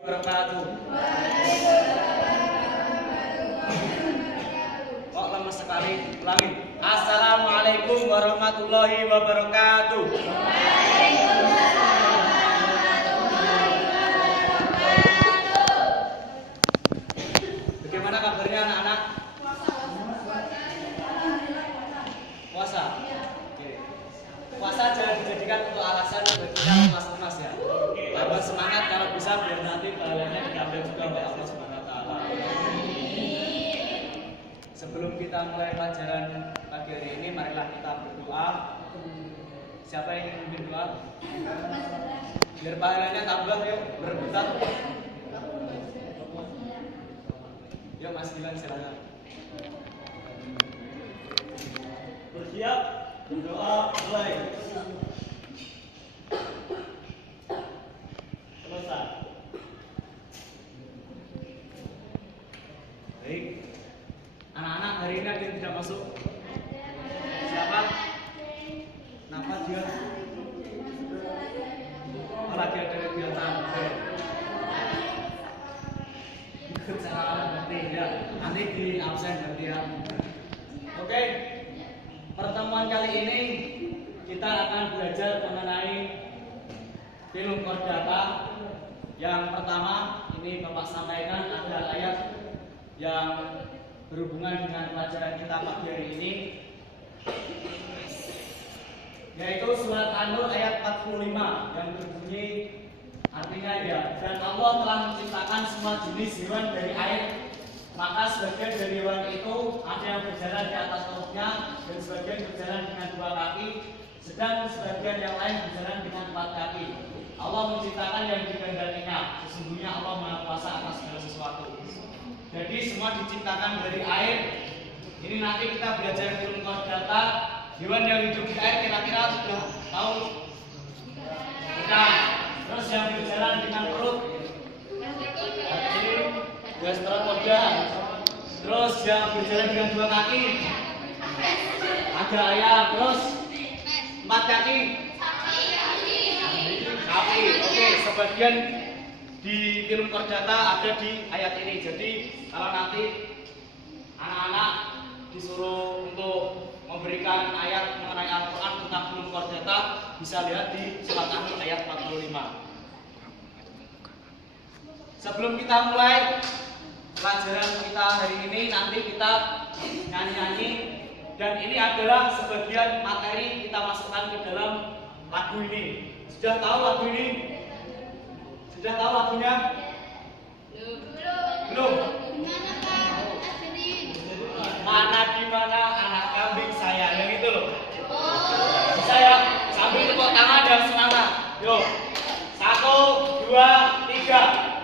Wabarakatuh. Kok lemes sekali? Ulangi. Assalamualaikum warahmatullahi wabarakatuh. Bagaimana kabarnya anak-anak? Puasa. Oke. Puasa jangan dijadikan untuk alasan bagi kita lemas-lemas ya. Tambah semangat kalau bisa biar nanti pahalanya diambil juga oleh Allah Subhanahu wa taala. Sebelum kita mulai pelajaran pagi hari ini, marilah kita berdoa. Siapa yang ingin memimpin doa? Biar pahalanya tambah, yuk berebutan. Yuk Mas Gilang silakan. Bersiap, berdoa, mulai. Selesai. Baik. Anak-anak hari ini ada yang tidak masuk? Siapa? Kenapa dia? Oh, lagi ada kegiatan. Ikut salah berarti ya. Nanti di absen berarti ya. Oke. Pertemuan kali ini kita akan belajar mengenai film Kordata. Yang pertama ini Bapak sampaikan ada ayat yang berhubungan dengan pelajaran kita pagi hari ini, yaitu surat An-Nur ayat 45 yang berbunyi artinya ya, dan Allah telah menciptakan semua jenis hewan dari air, maka sebagian dari hewan itu ada yang berjalan di atas perutnya dan sebagian berjalan dengan dua kaki, sedang sebagian yang lain berjalan dengan empat kaki. Allah menciptakan yang dikehendakinya. Sesungguhnya Allah Maha Kuasa atas segala sesuatu. Jadi semua diciptakan dari air. Ini nanti kita belajar film Kordata. Hewan yang hidup di air kira-kira sudah tahu? Bukan. Terus yang berjalan dengan perut? Gastropoda. Terus yang berjalan dengan dua kaki? Ada ayam. Terus empat kaki? Sapi. Oke, sebagian di film Kordata ada di ayat ini. Jadi kalau nanti anak-anak disuruh untuk memberikan ayat mengenai Al-Quran tentang film Kordata, bisa lihat di surat An-Nur ayat 45. Sebelum kita mulai pelajaran kita hari ini, nanti kita nyanyi-nyanyi, dan ini adalah sebagian materi kita masukkan ke dalam lagu ini. Sudah tahu lagu ini? Sudah tahu lagunya? Belum. Mana di mana anak kambing saya, yang itu loh. Bisa ya? Sambil tepuk tangan dan semangat. Yuk. 1, 2, 3.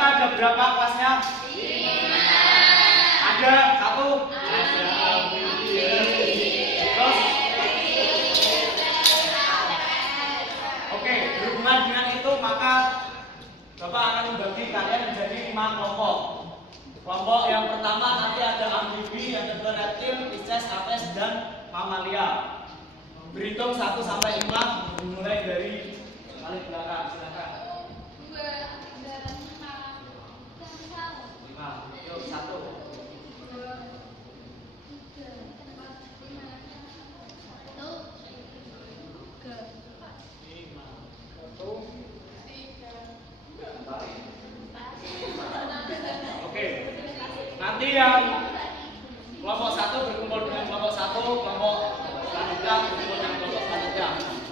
Ada berapa kelasnya? 5. Ada 1. Terus? Oke, berhubungan dengan itu maka Bapak akan membagi kalian menjadi 5 kelompok. Kelompok yang pertama nanti ada amfibi, yang kedua reptil, pisces, apes, dan mamalia. Berhitung 1 sampai 5, dimulai dari paling belakang. Silakan. 5. Yuk, 1. 5. Oke. Nanti yang kelompok 1 berkumpul dengan kelompok 1, kelompok selanjutnya berkumpul dengan kelompok selanjutnya.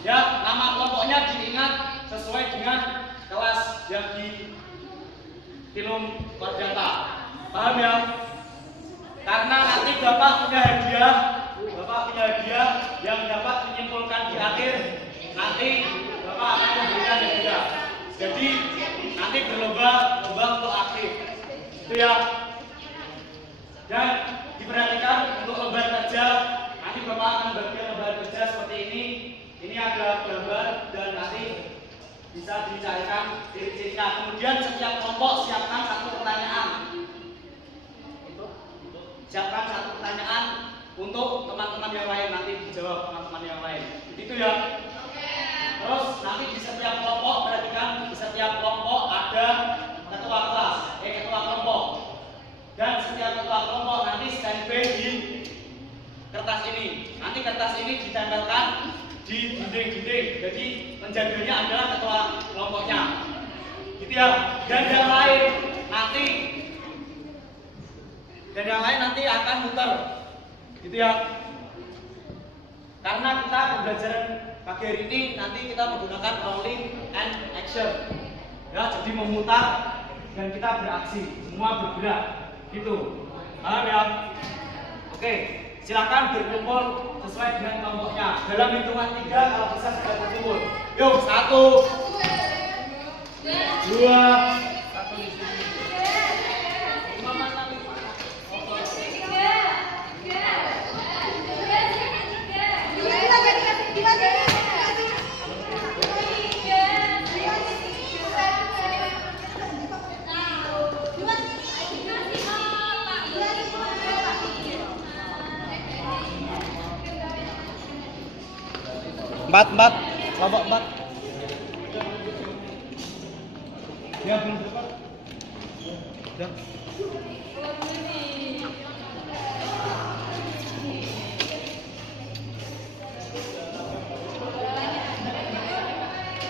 Ya, nama kelompoknya diingat sesuai dengan yang di film Warjata. Paham ya? Karena nanti Bapak punya hadiah yang dapat menyimpulkan di akhir. Nanti Bapak akan memberikan hadiah. Jadi nanti berlomba untuk aktif. Itu ya. Dan diperhatikan untuk lembar kerja. Nanti Bapak akan bagi lembar kerja seperti ini. Ini ada gambar dan nanti bisa dicarikan ciri-cirinya. Kemudian setiap kelompok siapkan satu pertanyaan. Siapkan satu pertanyaan untuk teman-teman yang lain, nanti dijawab teman-teman yang lain. Begitu ya. Terus nanti di setiap kelompok, perhatikan di setiap kelompok ada ketua kelas, ketua kelompok. Dan setiap ketua kelompok nanti standby di kertas ini. Nanti kertas ini ditempelkan di dinding-dinding. Jadi penjaganya adalah ketua kelompoknya. Gitu ya. Dan yang lain nanti akan muter. Gitu ya. Karena kita pembelajaran pagi hari ini nanti kita menggunakan rolling and action. Ya, jadi memutar dan kita beraksi, semua bergerak. Gitu. Paham ya? Oke, silakan berkumpul sesuai dengan kelompoknya. Dalam hitungan 3 kalau bisa sudah berkumpul. Yuk, 1, 2, empat, kelompok 4. Ya, belum cepat. Udah.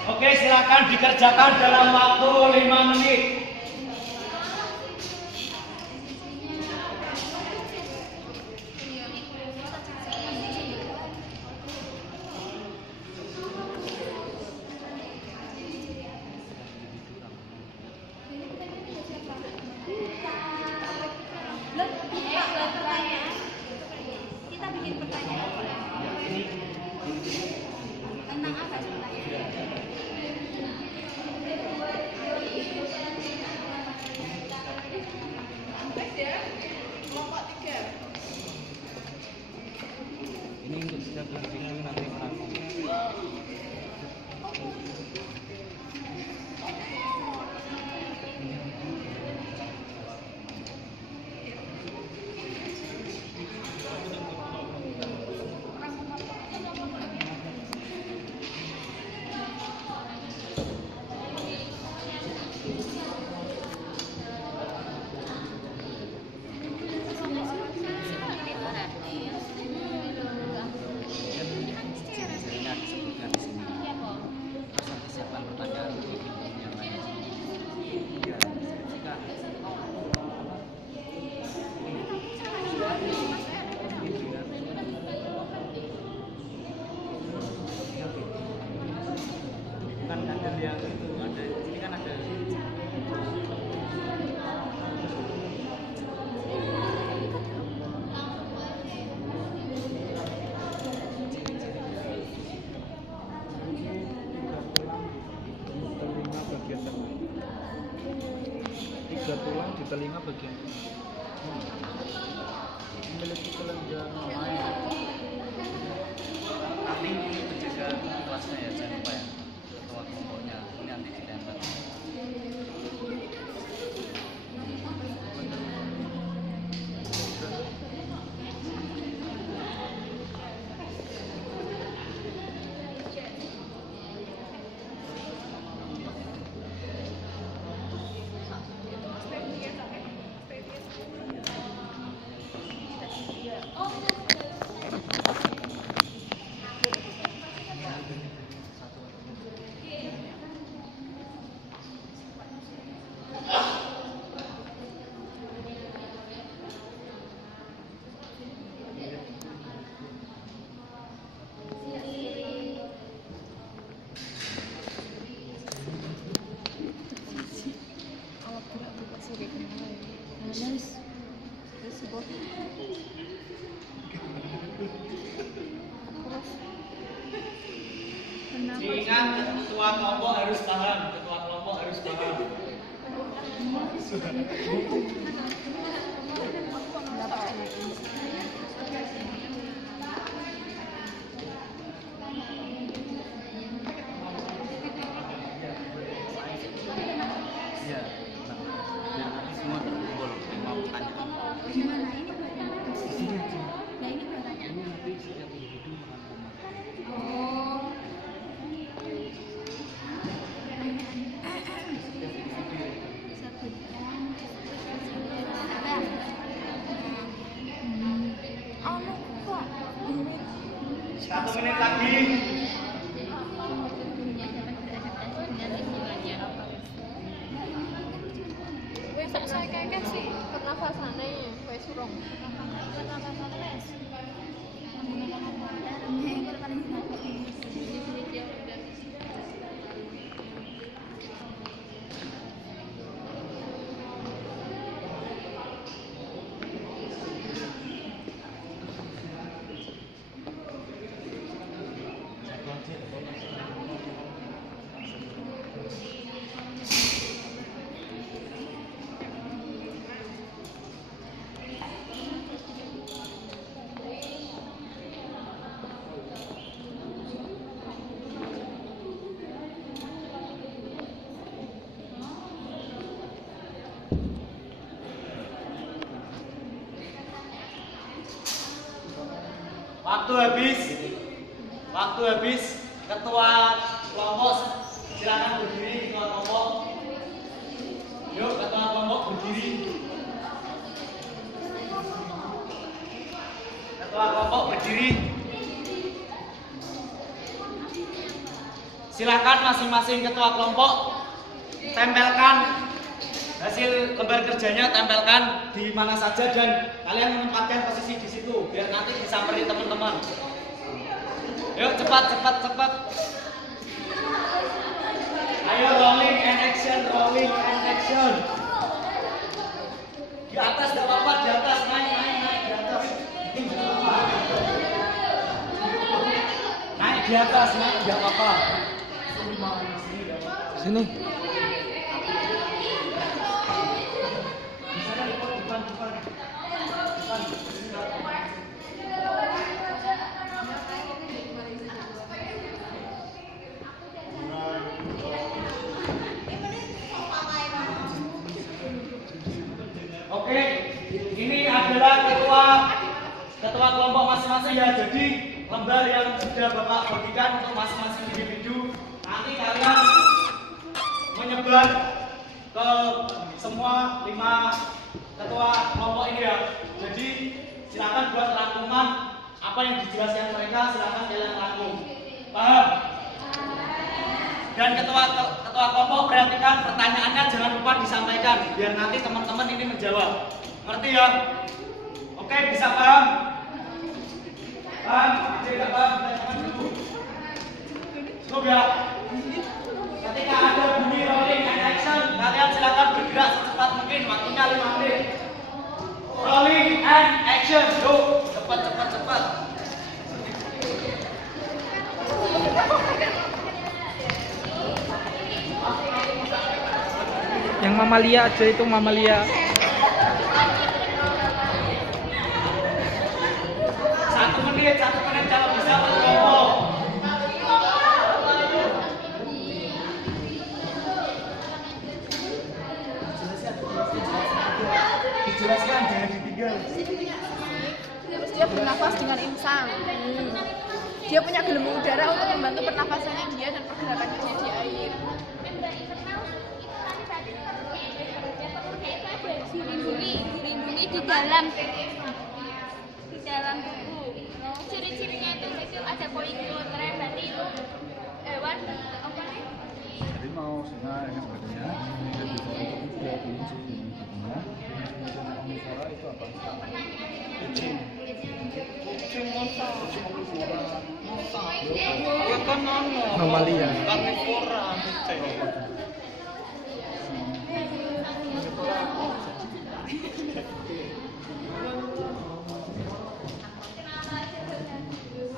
Oke, silakan dikerjakan dalam waktu 5 menit. Kita bikin pertanyaan tentang apa sebenarnya? Kelompok 3. Ini untuk setiap individu nanti merangkum. Kan ada yang itu, ada ini kan ada tiga tulang di telinga bagian memiliki kelenjar main. Nanti ini penjaga kelasnya ya, jangan lupa ya, ketua kelompoknya ini nanti ditempel. Ketua kelompok harus paham. Ketua kelompok harus paham. Iya. Biar nanti semua terkumpul mau pertanyaan. Gimana ini berapa? Nah ini berapa? Ini nanti setiap individu makan tomat. Oh. Satu menit lagi. Wes saya kakek sih pernafasannya wes urung. Waktu habis. Waktu habis. Ketua kelompok silakan berdiri. Ketua kelompok. Yuk, ketua kelompok berdiri. Ketua kelompok berdiri. Silakan masing-masing ketua kelompok tempelkan hasil lembar kerjanya, tempelkan di mana saja dan kalian menempatkan posisi di situ biar nanti disamperin teman-teman. Yuk cepat. Ayo rolling and action. Di atas gak apa-apa, di atas naik di atas. Naik di atas, gak apa-apa. Sini. Oke, ini adalah ketua kelompok masing-masing ya. Jadi lembar yang sudah Bapak bagikan untuk masing-masing individu nanti kalian menyebar ke semua 5 ketua kelompok ini ya. Jadi silakan buat rangkuman apa yang dijelaskan mereka, silakan kalian rangkum. Paham? Dan ketua kelompok perhatikan pertanyaannya jangan lupa disampaikan biar nanti teman-teman ini menjawab. Ngerti ya? Oke, bisa paham? Paham? Tidak paham? Kita dulu. Cukup ya? Ketika ada bunyi rolling and action, kalian silakan bergerak secepat mungkin. Waktunya 5 menit. Rolling and action. Yuk, cepat. Yang mamalia aja itu mamalia. 1 menit kalau bisa berkelompok. Dijelaskan jangan ditinggal. Terus dia bernafas dengan insang. Dia punya gelembung udara untuk membantu pernafasannya dia dan pergerakannya dia di air. Dilindungi di dalam tubuh. Ciri-cirinya itu ada poikilotrem, berarti itu hewan apa nih? Harimau, singa, dan sebagainya. Dan juga itu juga kelinci dan sebagainya. Omnivora itu apa? Kucing. Ya kan Mamalia. karnivora, kucing.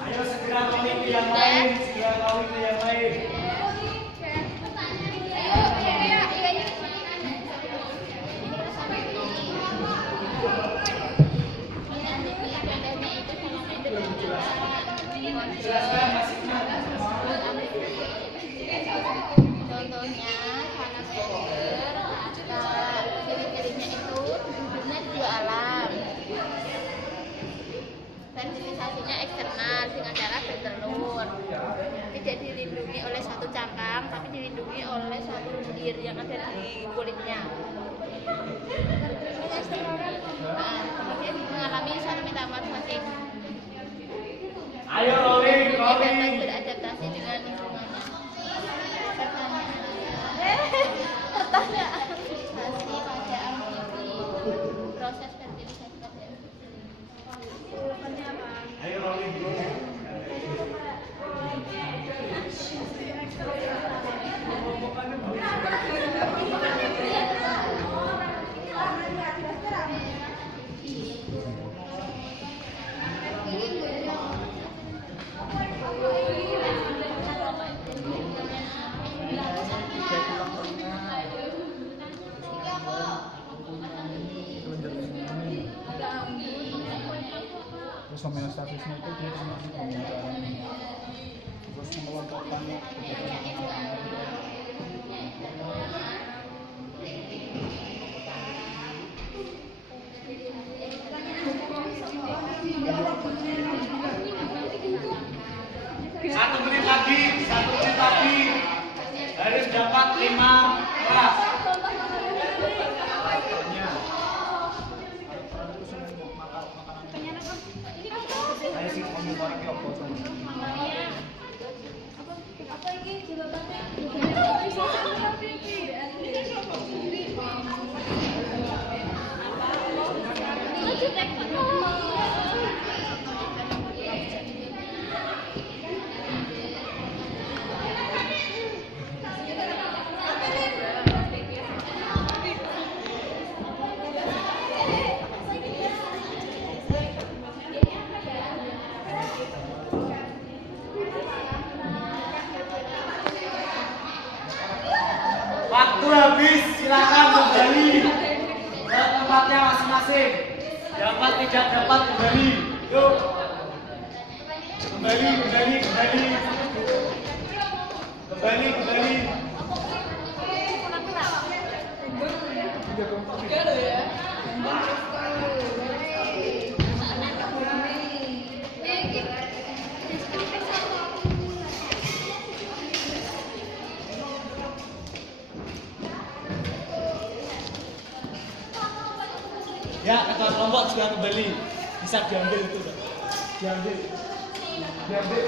Ayo segera rolling ke yang lain, lendir yang ada di kulitnya. Kemudian mengalami suatu metamorfosis. Ayo rolling, Dapat rolling. beradaptasi dengan lingkungannya. Pertanyaan. Fertilisasi pada amfibi. Proses fertilisasi pada amfibi. Ayo rolling, rolling. Terus homeostatisnya itu dia cuma pembicaraan, terus mengelompokkan Satu menit lagi. Harus dapat 5 kelas. saya sih omnivora ki opo to. Waktu habis, silakan kembali ke tempatnya masing-masing. Dapat tidak dapat kembali. Yuk. Kembali. Ya, ketua kelompok juga kembali. Bisa diambil itu, Pak. Diambil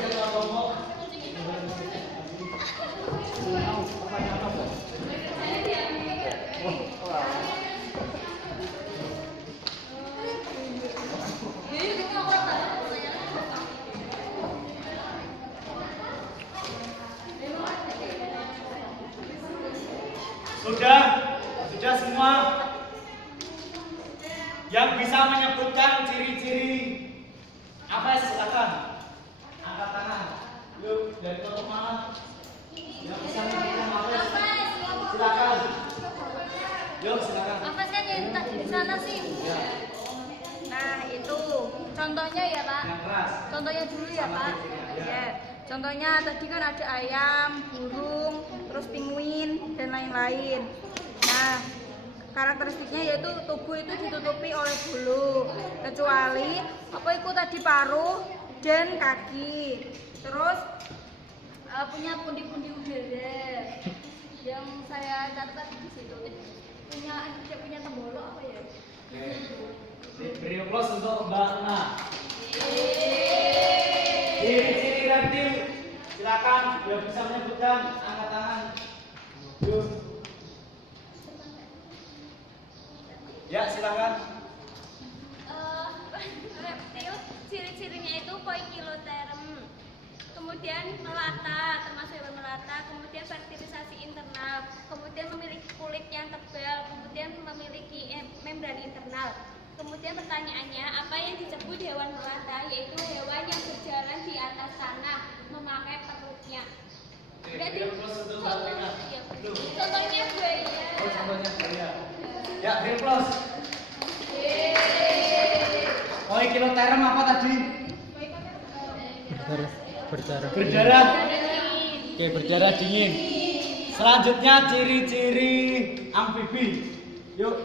ketua kelompok. Sudah semua yang bisa menyebutkan ciri-ciri apa, silakan angkat tangan. Yuk, dari kelompok mana? Yang bisa menyebutkan apa? Silakan. Yuk, silakan. Apa sih yang tadi di sana sih? Nah, itu contohnya ya, Pak. Yang keras. Contohnya dulu ya, Pak. Ya. Contohnya tadi kan ada ayam, burung, terus penguin dan lain-lain. Nah, karakteristiknya yaitu tubuh itu ditutupi oleh bulu, kecuali apa itu tadi paruh dan kaki. Terus punya pundi-pundi udara yang saya catat tadi di situ. Punya tembolok apa ya? Beri aplaus untuk Mbak Luna. Ciri-ciri reptil, silakan. Yang bisa menyebutkan angkat tangan. Yuk. Ya, silakan. Reptil ciri-cirinya itu poikiloterm, kemudian melata, termasuk hewan melata, kemudian fertilisasi internal, kemudian memiliki kulit yang tebal, kemudian memiliki membran internal. Kemudian pertanyaannya, apa yang disebut hewan melata? Yaitu hewan yang berjalan di atas tanah memakai perutnya. Berarti contohnya buaya. Oh, contohnya buaya. Ya, beri aplaus. Poikiloterm apa tadi? Berdarah. Oke, berdarah dingin. Selanjutnya ciri-ciri amfibi. Yuk,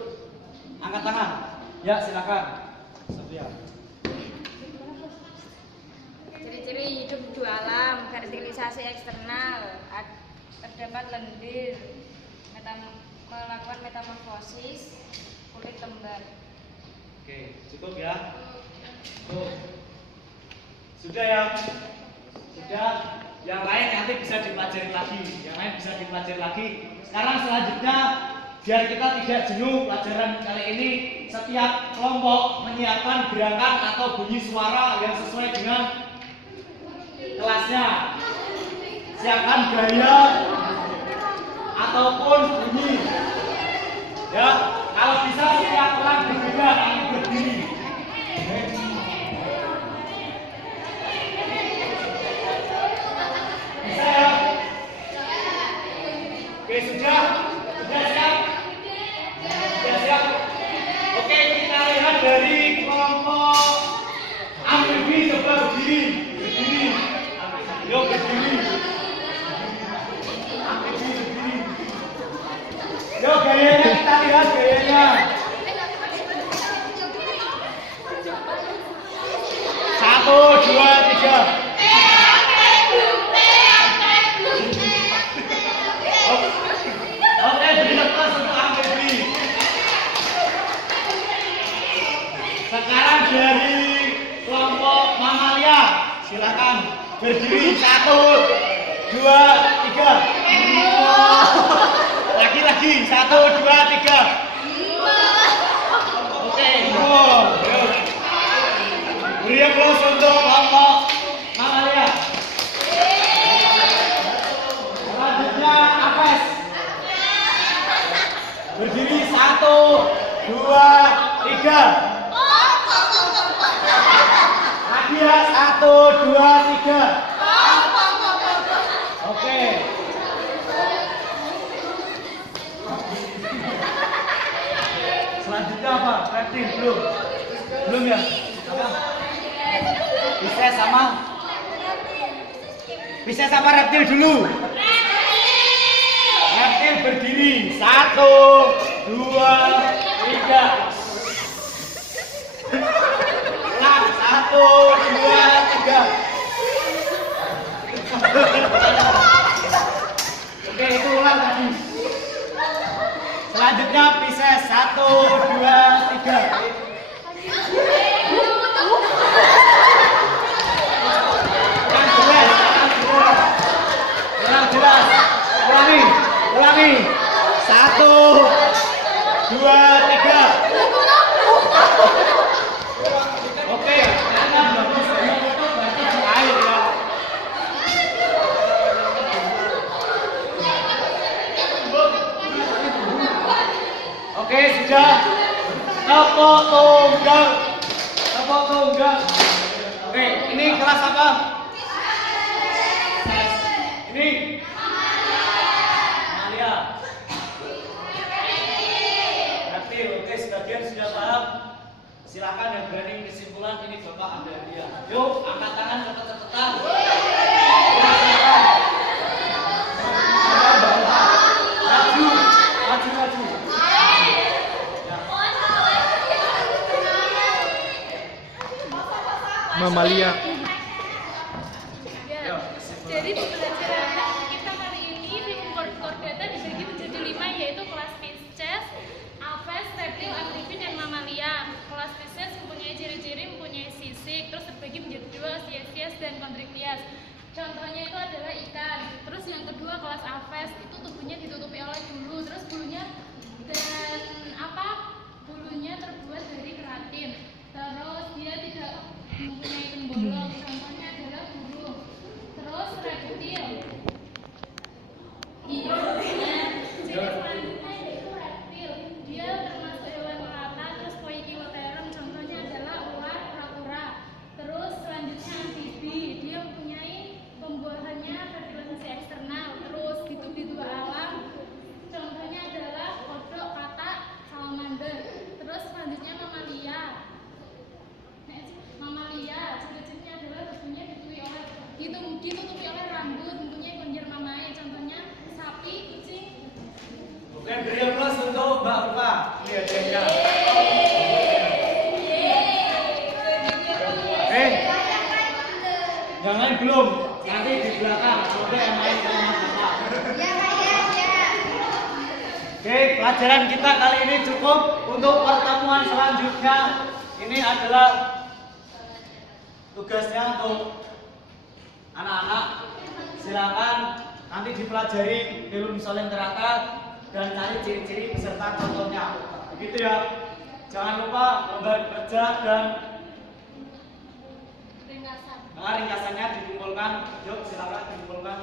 angkat tangan. Ya, silakan. Sofia. Ciri-ciri hidup di alam, fertilisasi eksternal, terdapat lendir, melakukan metamorfosis kulit lembar. Oke, cukup ya. Tuh. Sudah ya? Sudah. Yang lain nanti bisa dipelajari lagi. Sekarang selanjutnya, biar kita tidak jenuh pelajaran kali ini, setiap kelompok menyiapkan gerakan atau bunyi suara yang sesuai dengan kelasnya. Siapkan gaya ataupun bunyi. Ya, kalau bisa setiap orang berbeda, nanti berdiri. Bisa ya? Oke, sudah siap? Sudah siap? Oke, kita lihat dari kelompok amfibi, coba berdiri. Yuk berdiri. Amfibi berdiri. Yuk gayanya kita lihat gayanya. 1, 2, 3. Oke, beri lepas untuk amfibi. Sekarang dari kelompok mamalia, silakan berdiri. 1, 2, 3. Lagi. 1, 2, 3. Oke, beri aplaus untuk kelompok mamalia. Selanjutnya Apes. Berdiri 1, 2, 3. Lagi ya, 1, 2, 3. Oke. Selanjutnya apa? Reptil belum? Belum ya? Apa? Pisces sama reptil dulu. Reptil berdiri 1, 2, 3. 1, 2, 3. Oke, itu ulang tadi. Selanjutnya Pisces 1, 2, 3. Kurang jelas. Ulangi. 1, 2, 3. Oke, karena bagus berarti di air ya. Oke, sudah. Tepuk tunggal. Oke, ini kelas apa? Ini Amalia. Reptil. Oke, sebagian sudah paham. Silakan yang berani kesimpulan, ini Bapak ambil hadiah. Yuk, angkat tangan cepet-cepetan. Maju. Mamalia. Ya. Jadi pembelajaran kita kali ini film chordata dibagi menjadi 5, yaitu kelas Pisces, Apes, Reptil, Amfibi, dan Mamalia. Kelas Pisces mempunyai ciri-ciri mempunyai sisik, terus terbagi menjadi 2, Siesies dan Chondrichthyes. Contohnya itu adalah ikan. Terus yang kedua kelas Apes, itu tubuhnya ditutupi oleh bulu, terus bulunya terbuat dari keratin. Terus dia tidak mempunyai pembolong, contohnya adalah burung. Terus reptil. Ciri selanjutnya yaitu reptil. Dia termasuk hewan melata. Terus Poikilotherium, contohnya adalah ular, kura-kura. Terus selanjutnya amfibi. Dia mempunyai pembuahannya fertilasi eksternal. Terus hidup di dua alam. Contohnya adalah kodok, katak, salamander. Terus selanjutnya mamalia. Ciri-cirinya adalah tubuhnya ditutupi oleh rambut, mempunyai kelenjar mamae. Contohnya sapi, kucing. Oke, beri aplaus untuk Mbak Ulfa. Ini hadiahnya. Yang lain belum. Nanti di belakang. Oke, yang lain terima Bapak. Oke, pelajaran kita kali ini cukup. Untuk pertemuan selanjutnya ini adalah tugasnya untuk anak-anak. Silakan nanti dipelajari film saling terakat dan cari ciri-ciri beserta contohnya. Begitu ya. Jangan lupa lembar kerja dan ringkasannya dikumpulkan. Yuk, silakan dikumpulkan.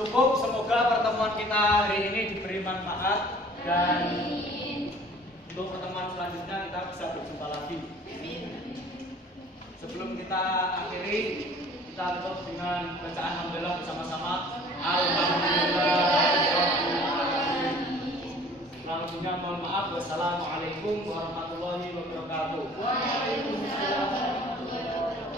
Cukup, semoga pertemuan kita hari ini diberi manfaat dan untuk pertemuan selanjutnya kita bisa berjumpa lagi. Sebelum kita akhiri, kita tutup dengan bacaan hamdalah bersama-sama. Alhamdulillah. Lalu mohon maaf. Wassalamualaikum warahmatullahi wabarakatuh.